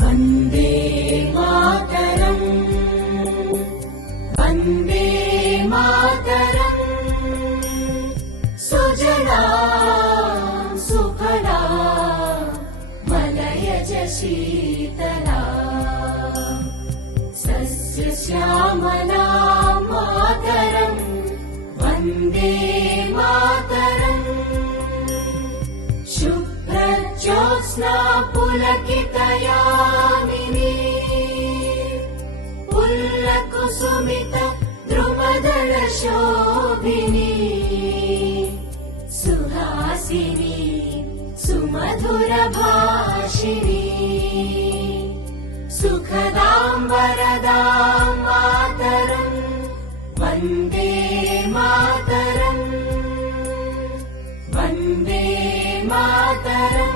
Vande Mataram Vande Mataram Sujala Suphala मलयज Sheetla सस्यश्यामला Mataram Vande Mataram शुभ्रज्योत्स्ना पुलकितयामिनी पुल्लकुसुमित द्रुमदलशोभिनी Suhasini सुमधुरभाषिणी सुखदां वरदां Mataram Vande Mataram Vande Mataram.